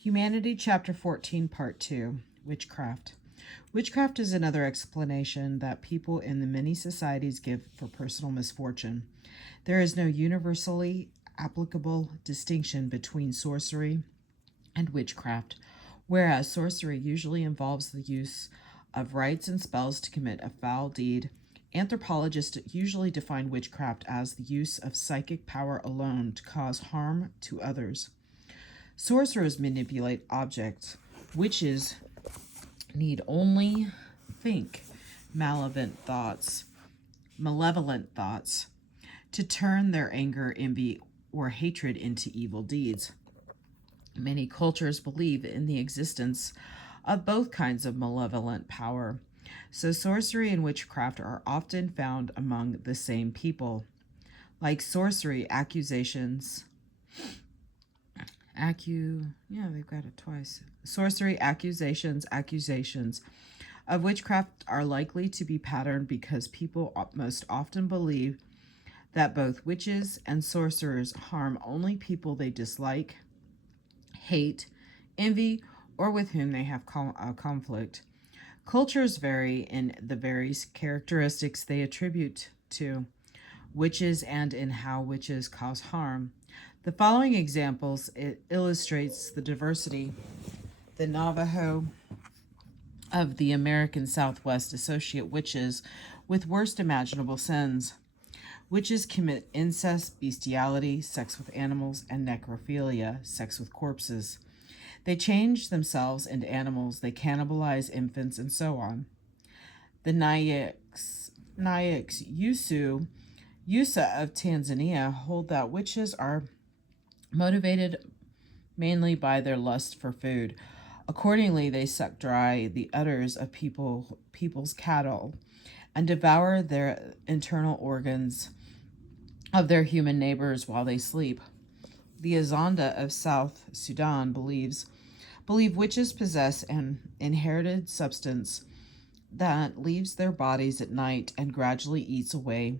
Humanity, Chapter 14, Part 2, Witchcraft. Witchcraft is another explanation that people in the many societies give for personal misfortune. There is no universally applicable distinction between sorcery and witchcraft, whereas sorcery usually involves the use of rites and spells to commit a foul deed. Anthropologists usually define witchcraft as the use of psychic power alone to cause harm to others. Sorcerers manipulate objects. Witches need only think malevolent thoughts to turn their anger, envy, or hatred into evil deeds. Many cultures believe in the existence of both kinds of malevolent power, so sorcery and witchcraft are often found among the same people. Like sorcery, accusations they've got it twice. Sorcery, accusations of witchcraft are likely to be patterned because people most often believe that both witches and sorcerers harm only people they dislike, hate, envy, or with whom they have conflict. Cultures vary in the various characteristics they attribute to witches and in how witches cause harm. The following examples illustrates the diversity. The Navajo of the American Southwest associate witches with worst imaginable sins. Witches commit incest, bestiality, sex with animals, and necrophilia, sex with corpses. They change themselves into animals, they cannibalize infants, and so on. The Nayaks Yusa of Tanzania hold that witches are motivated mainly by their lust for food. Accordingly, they suck dry the udders of people's cattle and devour their internal organs of their human neighbors while they sleep. The Azanda of South Sudan believe witches possess an inherited substance that leaves their bodies at night and gradually eats away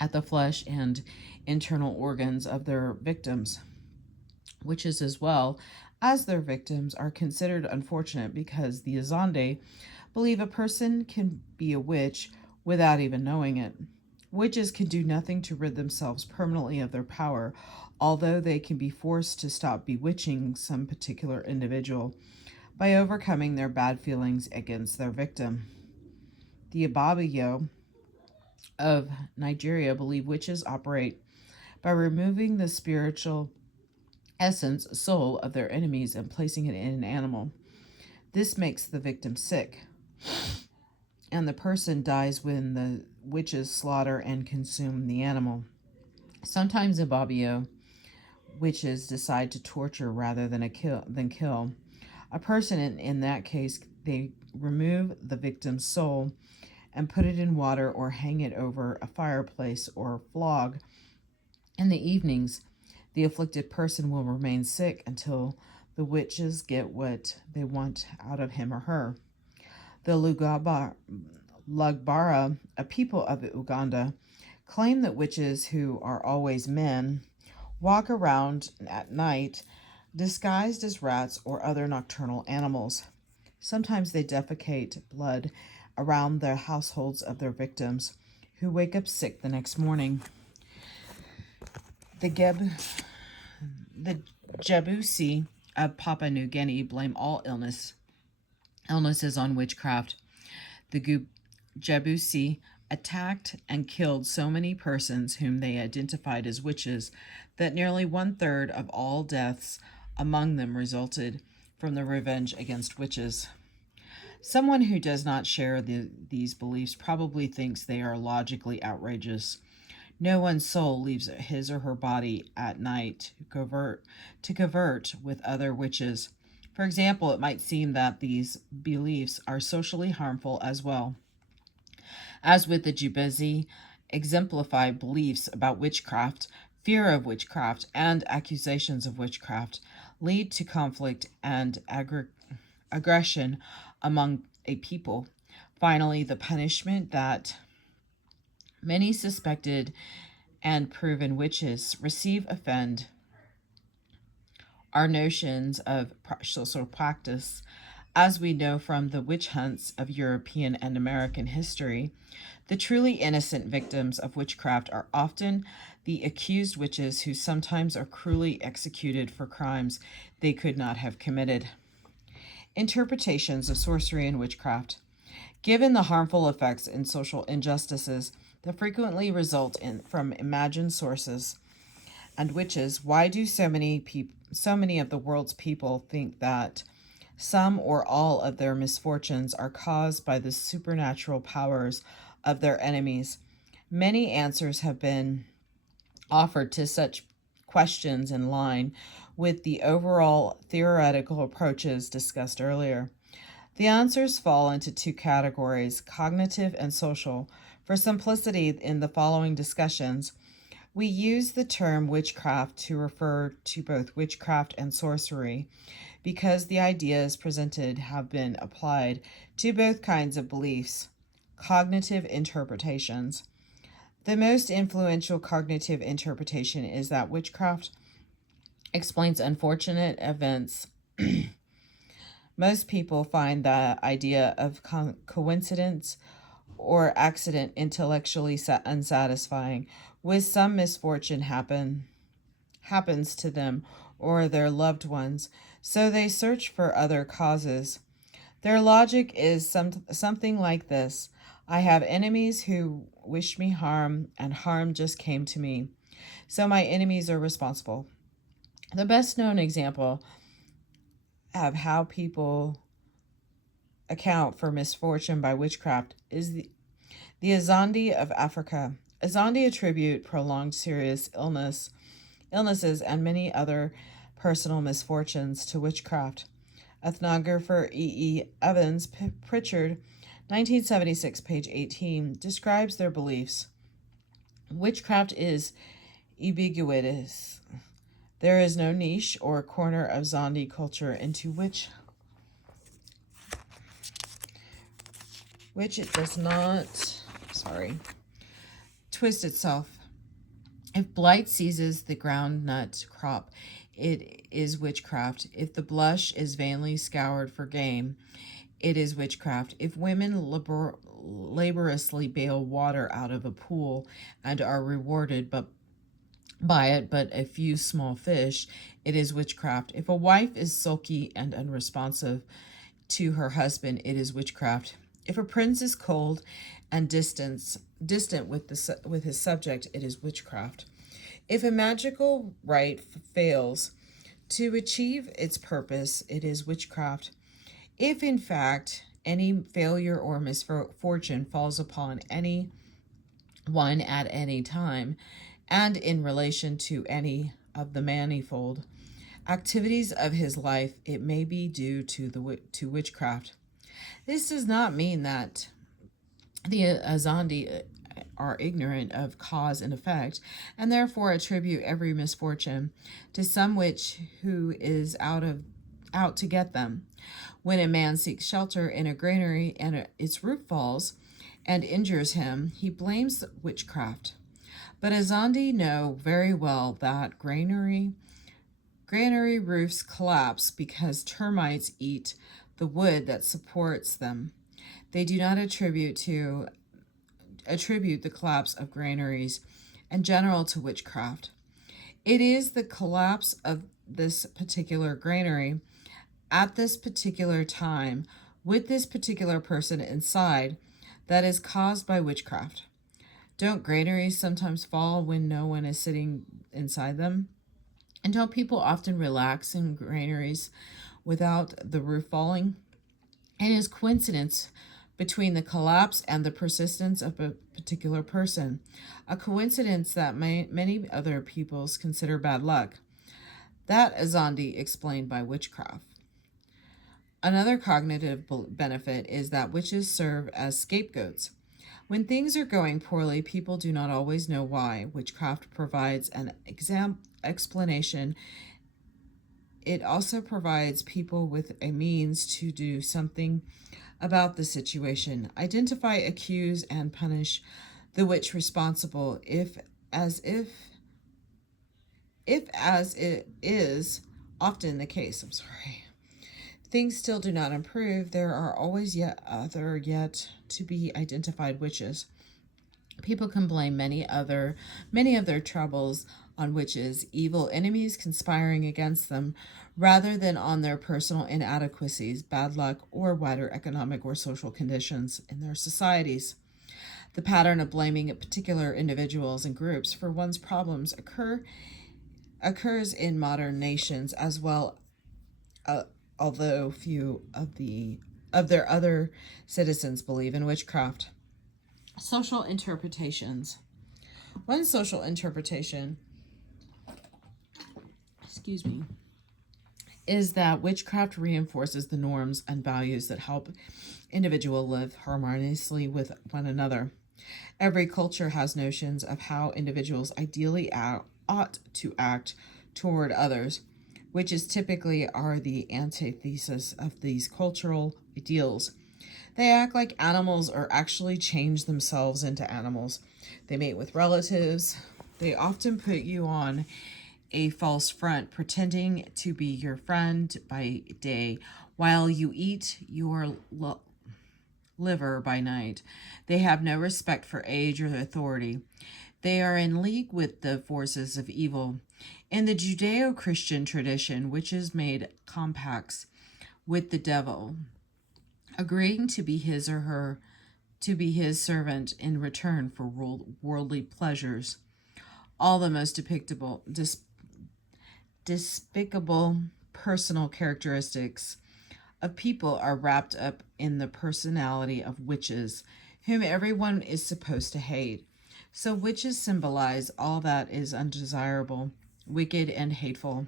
at the flesh and internal organs of their victims. Witches, as well as their victims, are considered unfortunate because the Azande believe a person can be a witch without even knowing it. Witches can do nothing to rid themselves permanently of their power, although they can be forced to stop bewitching some particular individual by overcoming their bad feelings against their victim. The Ababayo of Nigeria believe witches operate by removing the spiritual soul of their enemies and placing it in an animal. This makes the victim sick, and the person dies when the witches slaughter and consume the animal. Sometimes Ababayo witches decide to torture rather than kill a person. In that case, they remove the victim's soul and put it in water or hang it over a fireplace or flog. In the evenings, the afflicted person will remain sick until the witches get what they want out of him or her. The Lugbara, a people of Uganda, claim that witches, who are always men, walk around at night disguised as rats or other nocturnal animals. Sometimes they defecate blood around the households of their victims, who wake up sick the next morning. The Jabusi of Papua New Guinea blame all illnesses on witchcraft. The Jabusi attacked and killed so many persons whom they identified as witches that nearly 1/3 of all deaths among them resulted from the revenge against witches. Someone who does not share these beliefs probably thinks they are logically outrageous. No one's soul leaves his or her body at night to covert with other witches. For example, it might seem that these beliefs are socially harmful as well. As with the Jubezi, exemplify beliefs about witchcraft, fear of witchcraft, and accusations of witchcraft lead to conflict and aggression among a people. Finally, the punishment that many suspected and proven witches receive our notions of social practice, as we know from the witch hunts of European and American history. The truly innocent victims of witchcraft are often the accused witches who sometimes are cruelly executed for crimes they could not have committed. Interpretations of sorcery and witchcraft. Given the harmful effects and social injustices that frequently result from imagined sources and witches, why do so many of the world's people think that some or all of their misfortunes are caused by the supernatural powers of their enemies? Many answers have been offered to such questions in line with the overall theoretical approaches discussed earlier. The answers fall into two categories, cognitive and social. For simplicity in the following discussions, we use the term witchcraft to refer to both witchcraft and sorcery because the ideas presented have been applied to both kinds of beliefs. Cognitive interpretations. The most influential cognitive interpretation is that witchcraft explains unfortunate events. Most people find the idea of coincidence or accident intellectually unsatisfying. With some misfortune happens to them or their loved ones, so they search for other causes. Their logic is something like this: I have enemies who wish me harm, and harm just came to me, so my enemies are responsible. The best known example of how people account for misfortune by witchcraft is the Azandi of Africa. Azandi attribute prolonged serious illnesses, and many other personal misfortunes to witchcraft. Ethnographer E. Evans Pritchard, 1976, page 18, describes their beliefs. Witchcraft is ubiquitous. There is no niche or corner of Zandi culture into which it does not, twist itself. If blight seizes the groundnut crop, it is witchcraft. If the blush is vainly scoured for game, it is witchcraft. If women laboriously bail water out of a pool and are rewarded by it but a few small fish, it is witchcraft. If a wife is sulky and unresponsive to her husband, it is witchcraft. If a prince is cold and distant with his subject, it is witchcraft. If a magical rite fails to achieve its purpose, it is witchcraft. If, in fact, any failure or misfortune falls upon any one at any time, and in relation to any of the manifold activities of his life, it may be due to witchcraft. This does not mean that the Azandi are ignorant of cause and effect, and therefore attribute every misfortune to some witch who is out to get them. When a man seeks shelter in a granary and its roof falls and injures him, he blames witchcraft. But Azandi know very well that granary roofs collapse because termites eat the wood that supports them. They do not attribute the collapse of granaries in general to witchcraft. It is the collapse of this particular granary at this particular time with this particular person inside that is caused by witchcraft. Don't granaries sometimes fall when no one is sitting inside them? And don't people often relax in granaries without the roof falling? It is coincidence between the collapse and the persistence of a particular person, a coincidence that many other peoples consider bad luck. That Azandi explained by witchcraft. Another cognitive benefit is that witches serve as scapegoats. When things are going poorly, people do not always know why. Witchcraft provides an explanation. It also provides people with a means to do something about the situation. Identify, accuse, and punish the witch responsible if as it is often the case. I'm sorry. Things still do not improve. There are always yet to be identified witches. People can blame many of their troubles on witches, evil enemies conspiring against them, rather than on their personal inadequacies, bad luck, or wider economic or social conditions in their societies. The pattern of blaming particular individuals and groups for one's problems occurs in modern nations as well, although few of their other citizens believe in witchcraft. Social interpretations. One social interpretation, is that witchcraft reinforces the norms and values that help individuals live harmoniously with one another. Every culture has notions of how individuals ideally ought to act toward others, which is typically are the antithesis of these cultural ideals. They act like animals or actually change themselves into animals. They mate with relatives. They often put you on a false front, pretending to be your friend by day while you eat your liver by night. They have no respect for age or authority. They are in league with the forces of evil. In the Judeo-Christian tradition, witches made compacts with the devil, agreeing to be his servant in return for worldly pleasures. All the most despicable personal characteristics of people are wrapped up in the personality of witches, whom everyone is supposed to hate. So witches symbolize all that is undesirable, wicked, and hateful.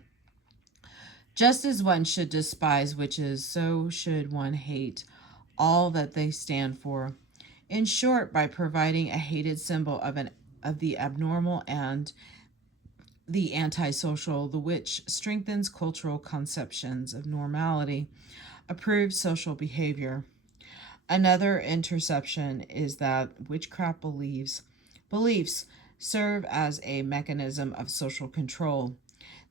Just as one should despise witches, so should one hate all that they stand for. In short, by providing a hated symbol of the abnormal and the antisocial, the witch strengthens cultural conceptions of normality, approved social behavior. Another interception is that witchcraft beliefs serve as a mechanism of social control.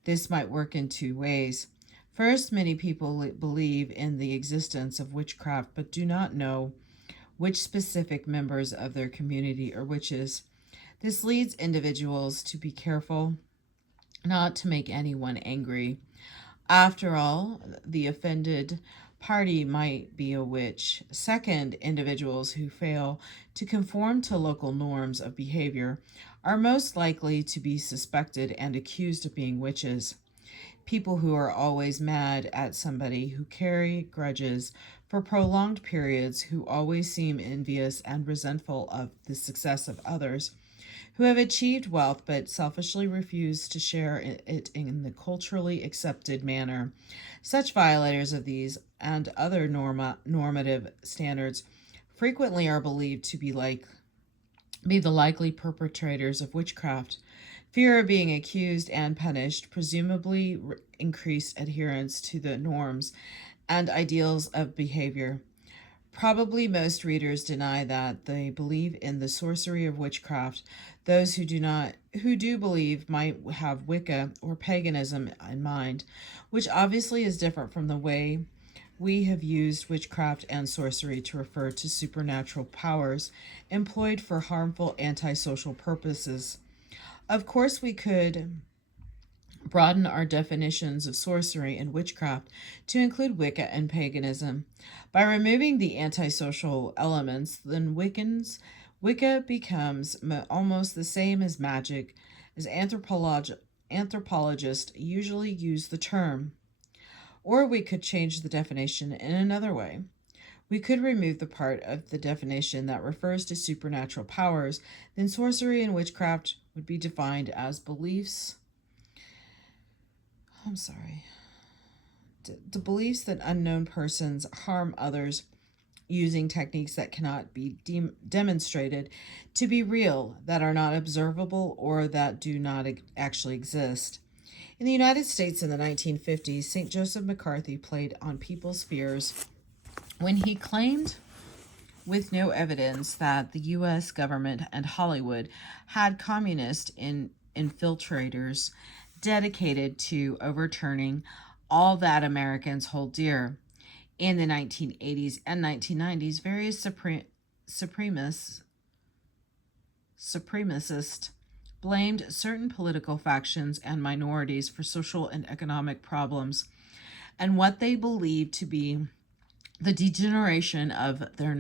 This might work in two ways. First, many people believe in the existence of witchcraft but do not know which specific members of their community are witches. This leads individuals to be careful not to make anyone angry. After all, the offended party might be a witch. Second, individuals who fail to conform to local norms of behavior are most likely to be suspected and accused of being witches. People who are always mad at somebody, who carry grudges for prolonged periods, who always seem envious and resentful of the success of others, who have achieved wealth but selfishly refuse to share it in the culturally accepted manner. Such violators of these and other normative standards frequently are believed to be the likely perpetrators of witchcraft. Fear of being accused and punished presumably increased adherence to the norms and ideals of behavior. Probably most readers deny that they believe in the sorcery of witchcraft. Those who do believe might have Wicca or paganism in mind, which obviously is different from the way we have used witchcraft and sorcery to refer to supernatural powers employed for harmful antisocial purposes. Of course, we could broaden our definitions of sorcery and witchcraft to include Wicca and paganism. By removing the antisocial elements, then Wicca becomes almost the same as magic, as anthropologists usually use the term. Or we could change the definition in another way. We could remove the part of the definition that refers to supernatural powers, then sorcery and witchcraft would be defined as beliefs. The beliefs that unknown persons harm others using techniques that cannot be demonstrated to be real, that are not observable, or that do not actually exist. In the United States in the 1950s, St. Joseph McCarthy played on people's fears when he claimed, with no evidence, that the U.S. government and Hollywood had communist infiltrators dedicated to overturning all that Americans hold dear. In the 1980s and 1990s, various supremacists blamed certain political factions and minorities for social and economic problems and what they believed to be the degeneration of their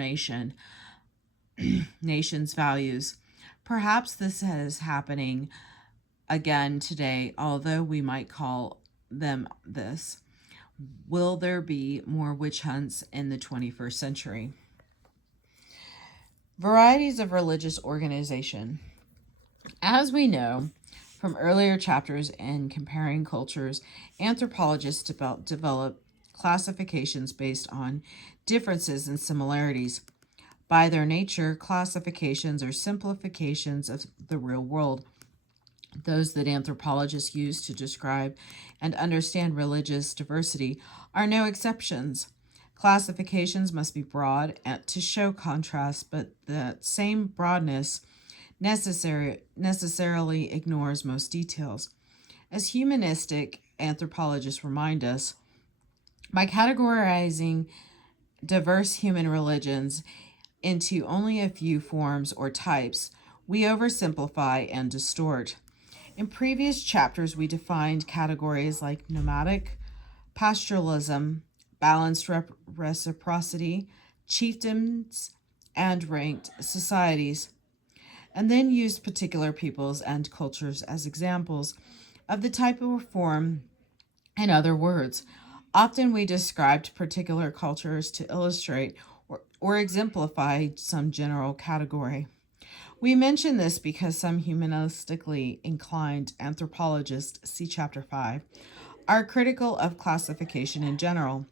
nation's values. Perhaps this is happening again today, although we might call them this. Will there be more witch hunts in the 21st century? Varieties of religious organization. As we know from earlier chapters in comparing cultures, anthropologists develop classifications based on differences and similarities. By their nature, classifications are simplifications of the real world. Those that anthropologists use to describe and understand religious diversity are no exceptions. Classifications must be broad to show contrast, but that same broadness necessarily ignores most details. As humanistic anthropologists remind us, by categorizing diverse human religions into only a few forms or types, we oversimplify and distort. In previous chapters, we defined categories like nomadic, pastoralism, balanced reciprocity, chiefdoms, and ranked societies, and then used particular peoples and cultures as examples of the type of form. In other words, often we described particular cultures to illustrate or exemplify some general category. We mention this because some humanistically inclined anthropologists, see Chapter 5, are critical of classification in general.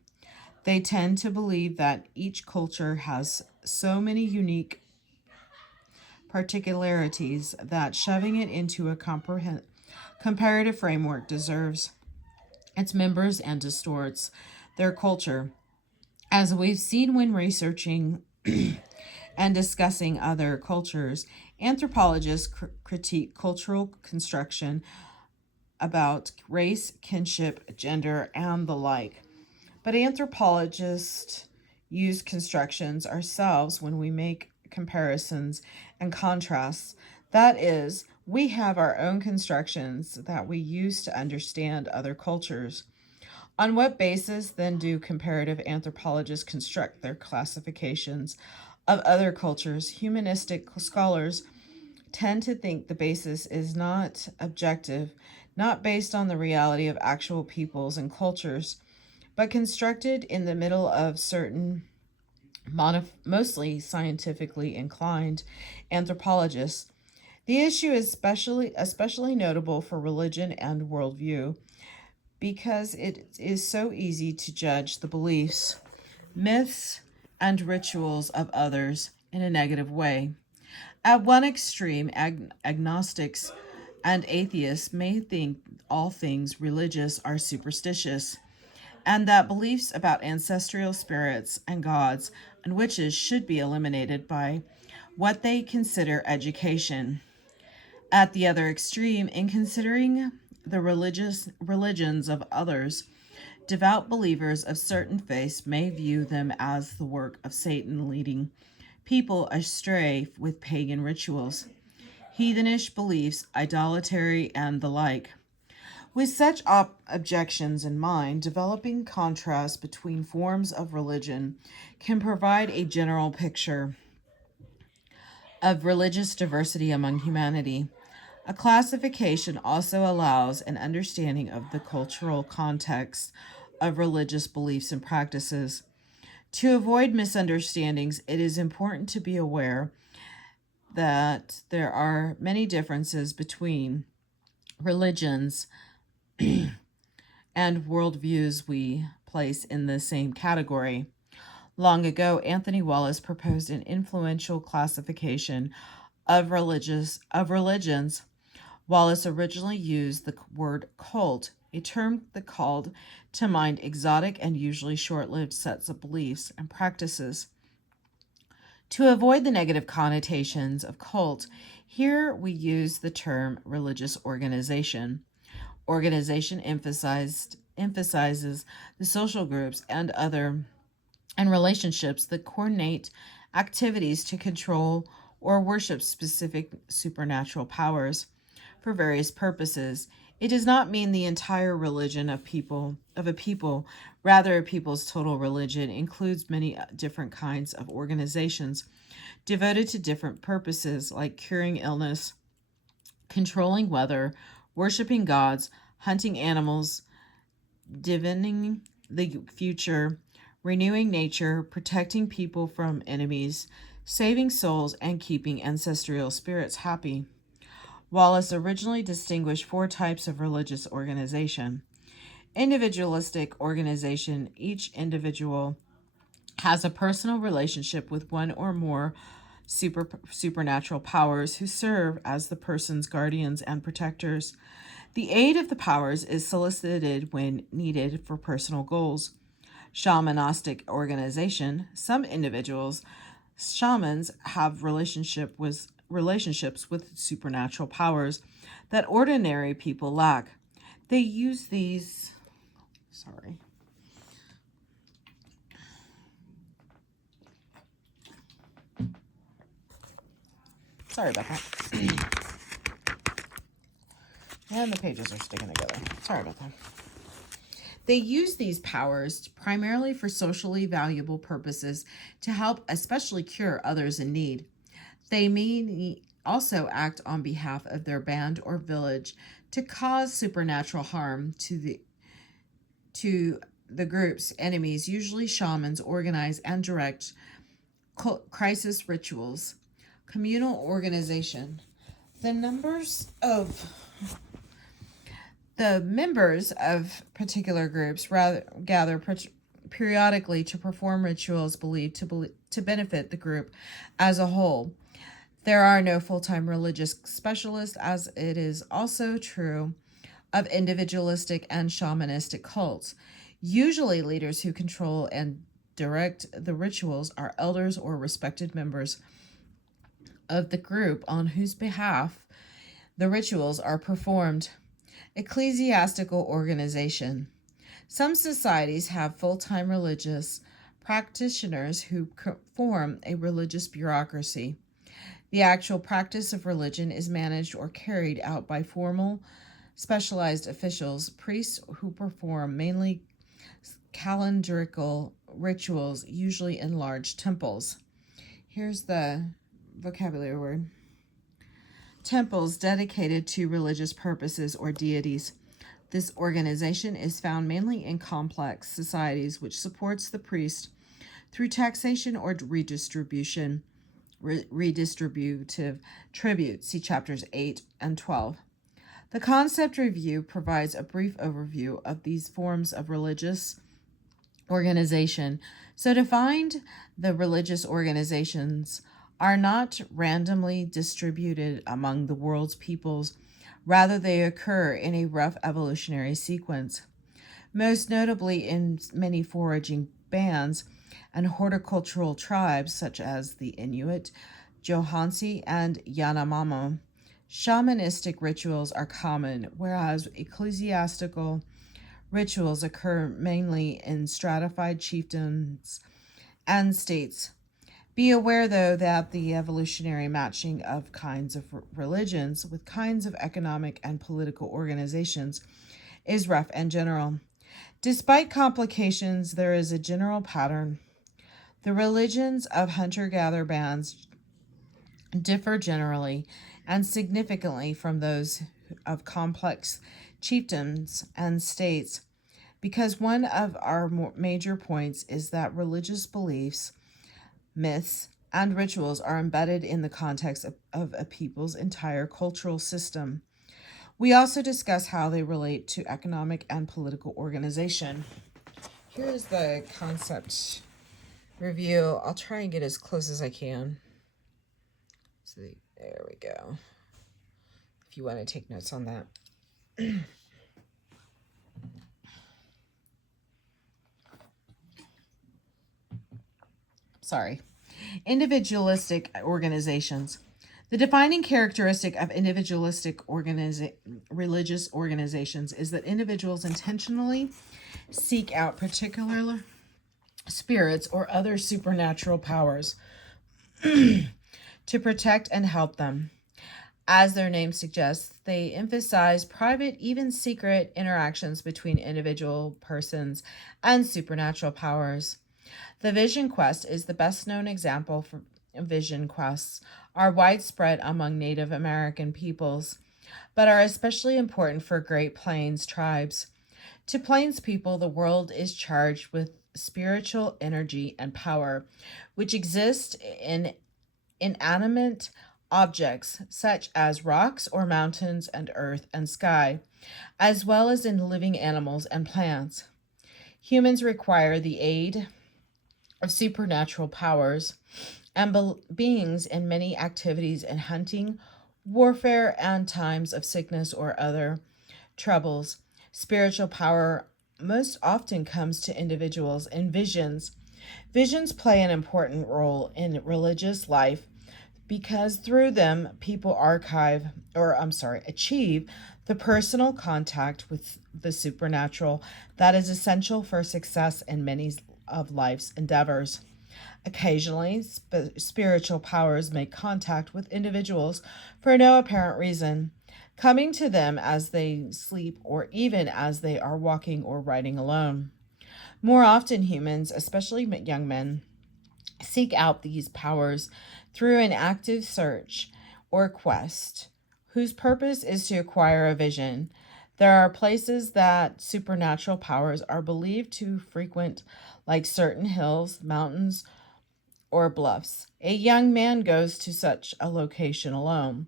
They tend to believe that each culture has so many unique particularities that shoving it into a comparative framework deserves its members and distorts their culture. As we've seen when researching and discussing other cultures, anthropologists critique cultural construction about race, kinship, gender, and the like. But anthropologists use constructions ourselves when we make comparisons and contrasts. That is, we have our own constructions that we use to understand other cultures. On what basis then do comparative anthropologists construct their classifications of other cultures? Humanistic scholars tend to think the basis is not objective, not based on the reality of actual peoples and cultures, but constructed in the middle of certain mostly scientifically inclined anthropologists. The issue is especially notable for religion and worldview because it is so easy to judge the beliefs, myths, and rituals of others in a negative way. At one extreme, agnostics and atheists may think all things religious are superstitious, and that beliefs about ancestral spirits and gods and witches should be eliminated by what they consider education. At the other extreme, in considering the religions of others, devout believers of certain faiths may view them as the work of Satan leading people astray with pagan rituals, heathenish beliefs, idolatry, and the like. With such objections in mind, developing contrast between forms of religion can provide a general picture of religious diversity among humanity. A classification also allows an understanding of the cultural context of religious beliefs and practices. To avoid misunderstandings, it is important to be aware that there are many differences between religions and worldviews we place in the same category. Long ago, Anthony Wallace proposed an influential classification of religions. Wallace originally used the word cult, a term that called to mind exotic and usually short-lived sets of beliefs and practices. To avoid the negative connotations of cult, here we use the term religious organization. Organization emphasized emphasizes the social groups and relationships that coordinate activities to control or worship specific supernatural powers for various purposes. It does not mean the entire religion of a people. Rather, a people's total religion includes many different kinds of organizations devoted to different purposes like curing illness, controlling weather, worshiping gods, hunting animals, divining the future, renewing nature, protecting people from enemies, saving souls, and keeping ancestral spirits happy. Wallace originally distinguished four types of religious organization. Individualistic organization: each individual has a personal relationship with one or more supernatural powers who serve as the person's guardians and protectors. The aid of the powers is solicited when needed for personal goals. Shamanistic organization: some shamans have relationships with supernatural powers that ordinary people lack. They use these sorry. Sorry about that. And the pages are sticking together. Sorry about that. They use these powers primarily for socially valuable purposes to help, especially cure others in need. They may also act on behalf of their band or village to cause supernatural harm to the group's enemies. Usually, shamans organize and direct crisis rituals. Communal organization: the members of particular groups gather periodically to perform rituals believed to benefit the group as a whole. There are no full-time religious specialists, as it is also true of individualistic and shamanistic cults. Usually, leaders who control and direct the rituals are elders or respected members of the group on whose behalf the rituals are performed. Ecclesiastical organization: some societies have full-time religious practitioners who form a religious bureaucracy. The actual practice of religion is managed or carried out by formal, specialized officials, priests who perform mainly calendrical rituals, usually in large temples. Here's the vocabulary word. Temples dedicated to religious purposes or deities. This organization is found mainly in complex societies which supports the priest through taxation or redistributive tribute. See chapters 8 and 12. The concept review provides a brief overview of these forms of religious organization. So defined, the religious organizations are not randomly distributed among the world's peoples. Rather, they occur in a rough evolutionary sequence, most notably in many foraging bands and horticultural tribes such as the Inuit, Johansi, and Yanomamo. Shamanistic rituals are common, whereas ecclesiastical rituals occur mainly in stratified chiefdoms and states. Be aware, though, that the evolutionary matching of kinds of religions with kinds of economic and political organizations is rough and general. Despite complications, there is a general pattern. The religions of hunter-gatherer bands differ generally and significantly from those of complex chiefdoms and states, because one of our major points is that religious beliefs, myths, and rituals are embedded in the context of a people's entire cultural system. We also discuss how they relate to economic and political organization. Here's the concept review. I'll try and get as close as I can. So there we go. If you want to take notes on that. Sorry. Individualistic organizations. The defining characteristic of individualistic religious organizations is that individuals intentionally seek out particular spirits or other supernatural powers to protect and help them. As their name suggests, they emphasize private, even secret interactions between individual persons and supernatural powers. The vision quest is the best known example for vision quests are widespread among Native American peoples, but are especially important for Great Plains tribes. To Plains people, the world is charged with spiritual energy and power, which exist in inanimate objects such as rocks or mountains and earth and sky, as well as in living animals and plants. Humans require the aid of supernatural powers and beings in many activities in hunting, warfare, and times of sickness or other troubles. Spiritual power most often comes to individuals in visions. Visions play an important role in religious life because through them people achieve the personal contact with the supernatural that is essential for success in many of life's endeavors. Occasionally, spiritual powers make contact with individuals for no apparent reason, coming to them as they sleep or even as they are walking or riding alone. More often, humans, especially young men, seek out these powers through an active search or quest, whose purpose is to acquire a vision. There are places that supernatural powers are believed to frequent, like certain hills, mountains, or bluffs. A young man goes to such a location alone.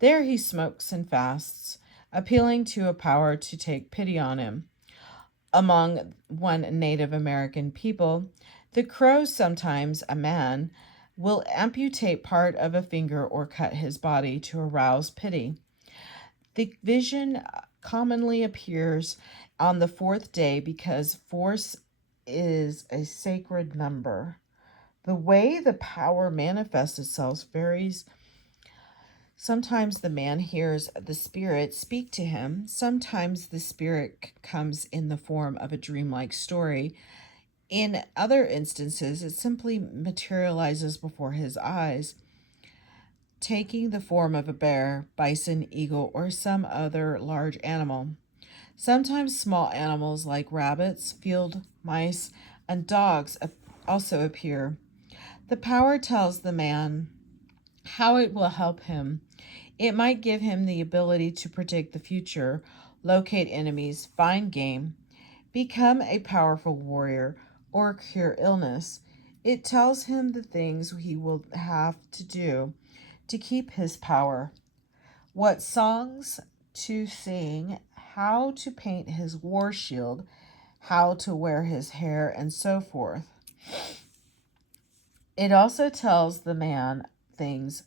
There he smokes and fasts, appealing to a power to take pity on him. Among one Native American people, the Crow, sometimes a man, will amputate part of a finger or cut his body to arouse pity. The vision commonly appears on the fourth day because force is a sacred number. The way the power manifests itself varies. Sometimes the man hears the spirit speak to him. Sometimes the spirit comes in the form of a dreamlike story. In other instances, it simply materializes before his eyes, taking the form of a bear, bison, eagle, or some other large animal. Sometimes small animals like rabbits, field mice, and dogs also appear. The power tells the man how it will help him. It might give him the ability to predict the future, locate enemies, find game, become a powerful warrior, or cure illness. It tells him the things he will have to do to keep his power, what songs to sing, how to paint his war shield, how to wear his hair, and so forth. It also tells the man things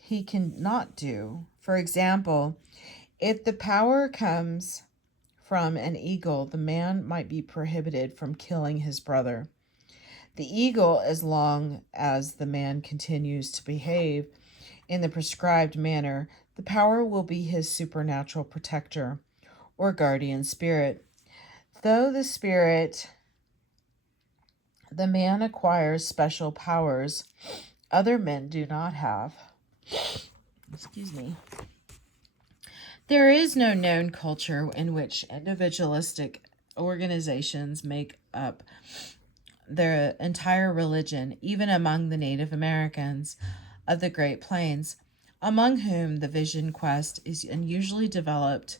he cannot do. For example, if the power comes from an eagle, the man might be prohibited from killing his brother. The eagle, as long as the man continues to behave in the prescribed manner, the power will be his supernatural protector or guardian spirit. Though the man acquires special powers other men do not have. Excuse me. There is no known culture in which individualistic organizations make up their entire religion, even among the Native Americans of the Great Plains, among whom the vision quest is unusually developed.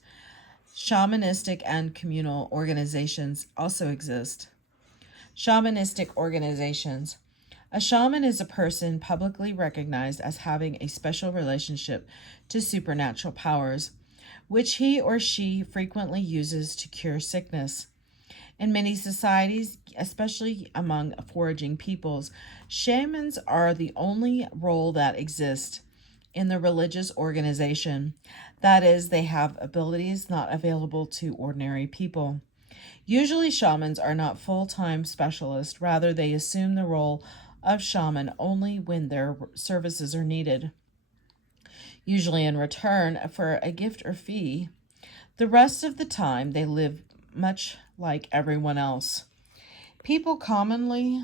Shamanistic and communal organizations also exist. Shamanistic organizations. A shaman is a person publicly recognized as having a special relationship to supernatural powers, which he or she frequently uses to cure sickness. In many societies, especially among foraging peoples, shamans are the only role that exists in the religious organization. That is, they have abilities not available to ordinary people. Usually, shamans are not full-time specialists. Rather, they assume the role of shaman only when their services are needed. usually in return for a gift or fee. The rest of the time, they live much like everyone else. People commonly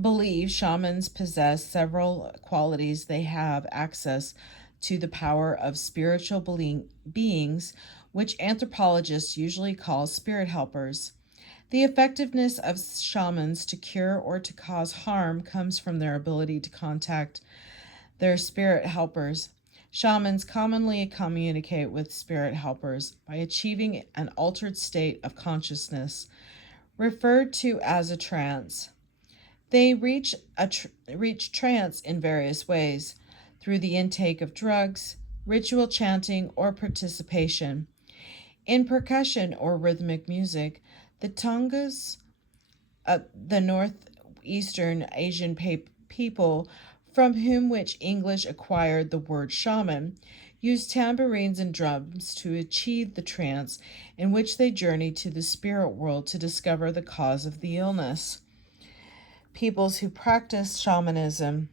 believe shamans possess several qualities. They have access to the power of spiritual beings, which anthropologists usually call spirit helpers. The effectiveness of shamans to cure or to cause harm comes from their ability to contact their spirit helpers. Shamans commonly communicate with spirit helpers by achieving an altered state of consciousness, referred to as a trance. They reach trance in various ways through the intake of drugs, ritual chanting, or participation in percussion or rhythmic music. The Tongas, the northeastern Asian people from whom which English acquired the word shaman, use tambourines and drums to achieve the trance in which they journey to the spirit world to discover the cause of the illness. Peoples who practice shamanism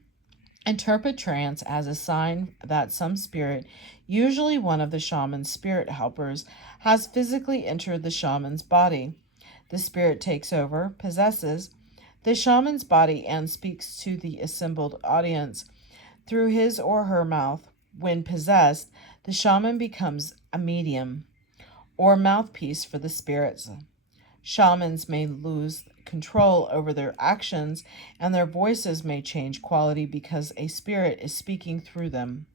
interpret trance as a sign that some spirit, usually one of the shaman's spirit helpers, has physically entered the shaman's body. The spirit takes over, possesses the shaman's body, and speaks to the assembled audience through his or her mouth. When possessed, the shaman becomes a medium or mouthpiece for the spirits. Shamans may lose control over their actions, and their voices may change quality because a spirit is speaking through them.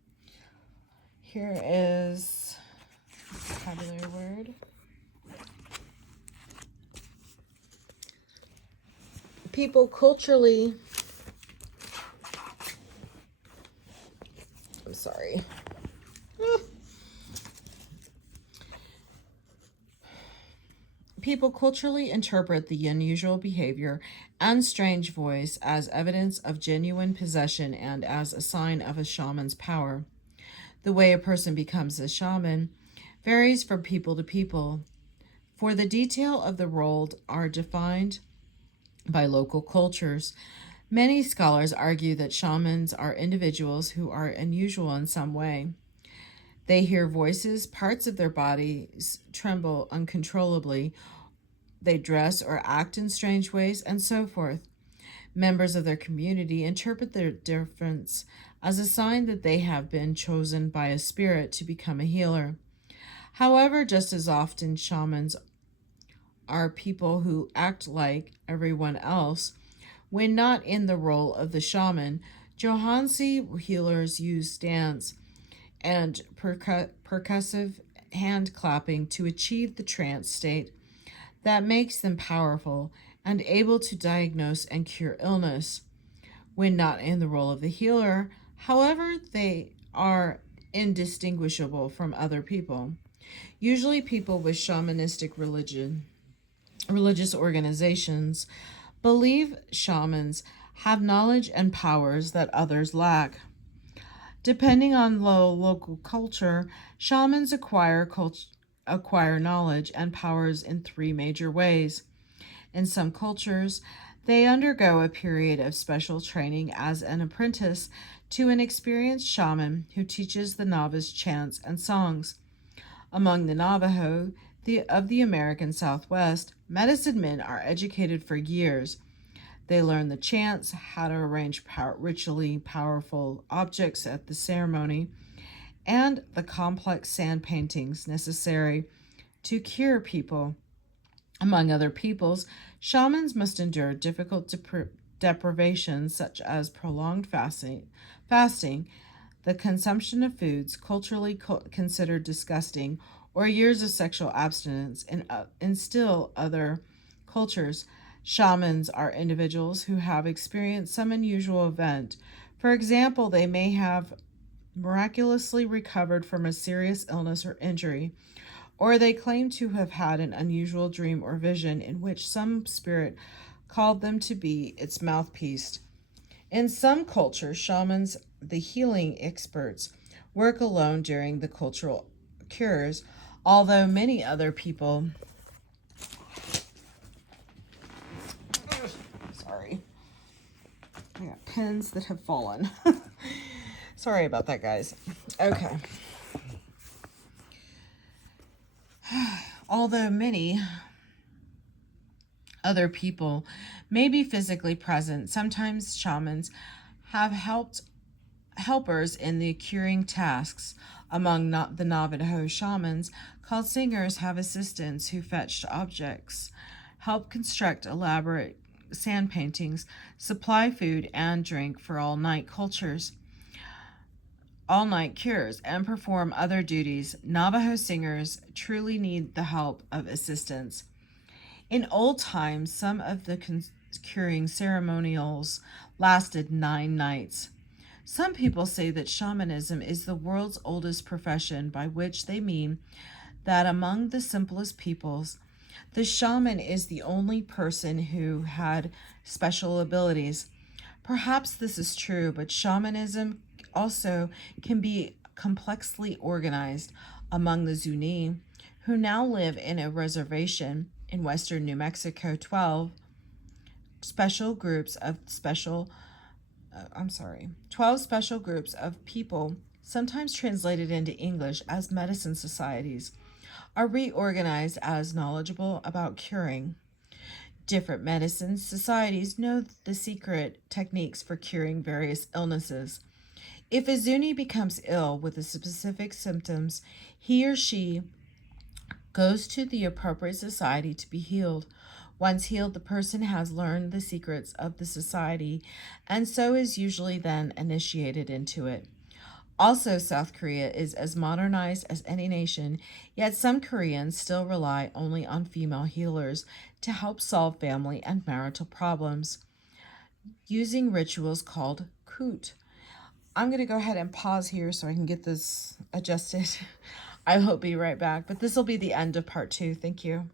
Here is a vocabulary word. People culturally, I'm sorry. People culturally interpret the unusual behavior and strange voice as evidence of genuine possession and as a sign of a shaman's power. The way a person becomes a shaman varies from people to people, for the detail of the role are defined by local cultures. Many scholars argue that shamans are individuals who are unusual in some way. They hear voices, parts of their bodies tremble uncontrollably, they dress or act in strange ways, and so forth. Members of their community interpret their difference as a sign that they have been chosen by a spirit to become a healer. However, just as often, shamans are people who act like everyone else when not in the role of the shaman. Johansi healers use dance and percussive hand clapping to achieve the trance state that makes them powerful and able to diagnose and cure illness. When not in the role of the healer, however, they are indistinguishable from other people. Usually, people with shamanistic religious organizations believe shamans have knowledge and powers that others lack. Depending on local culture, shamans acquire knowledge and powers in three major ways. In some cultures, they undergo a period of special training as an apprentice to an experienced shaman who teaches the novice chants and songs. Among the Navajo of the American Southwest, medicine men are educated for years. They learn the chants, how to arrange ritually powerful objects at the ceremony, and the complex sand paintings necessary to cure people. Among other peoples, shamans must endure difficult deprivations such as prolonged fasting, the consumption of foods culturally considered disgusting, or years of sexual abstinence. In still other cultures, shamans are individuals who have experienced some unusual event. For example, they may have miraculously recovered from a serious illness or injury, or they claim to have had an unusual dream or vision in which some spirit called them to be its mouthpiece. In some cultures, shamans, the healing experts, work alone during the cultural cures, although many other people sorry, I got pens that have fallen. Sorry about that, guys. Okay. Although many other people may be physically present, sometimes shamans have helpers in the curing tasks. Among the Navajo shamans, called singers, have assistants who fetch objects, help construct elaborate sand paintings, supply food and drink for all night cures, and perform other duties. Navajo singers truly need the help of assistants. In old times, some of the curing ceremonials lasted 9 nights. Some people say that shamanism is the world's oldest profession, by which they mean that among the simplest peoples, the shaman is the only person who had special abilities. Perhaps this is true, but shamanism also can be complexly organized. Among the Zuni, who now live in a reservation in western New Mexico, 12 special groups of 12 special groups of people, sometimes translated into English as medicine societies, are reorganized as knowledgeable about curing. Different medicine societies know the secret techniques for curing various illnesses. If a Zuni becomes ill with the specific symptoms, he or she goes to the appropriate society to be healed. Once healed, the person has learned the secrets of the society and so is usually then initiated into it. Also, South Korea is as modernized as any nation, yet some Koreans still rely only on female healers to help solve family and marital problems using rituals called kut. I'm going to go ahead and pause here so I can get this adjusted. I will be right back, but this will be the end of part 2. Thank you.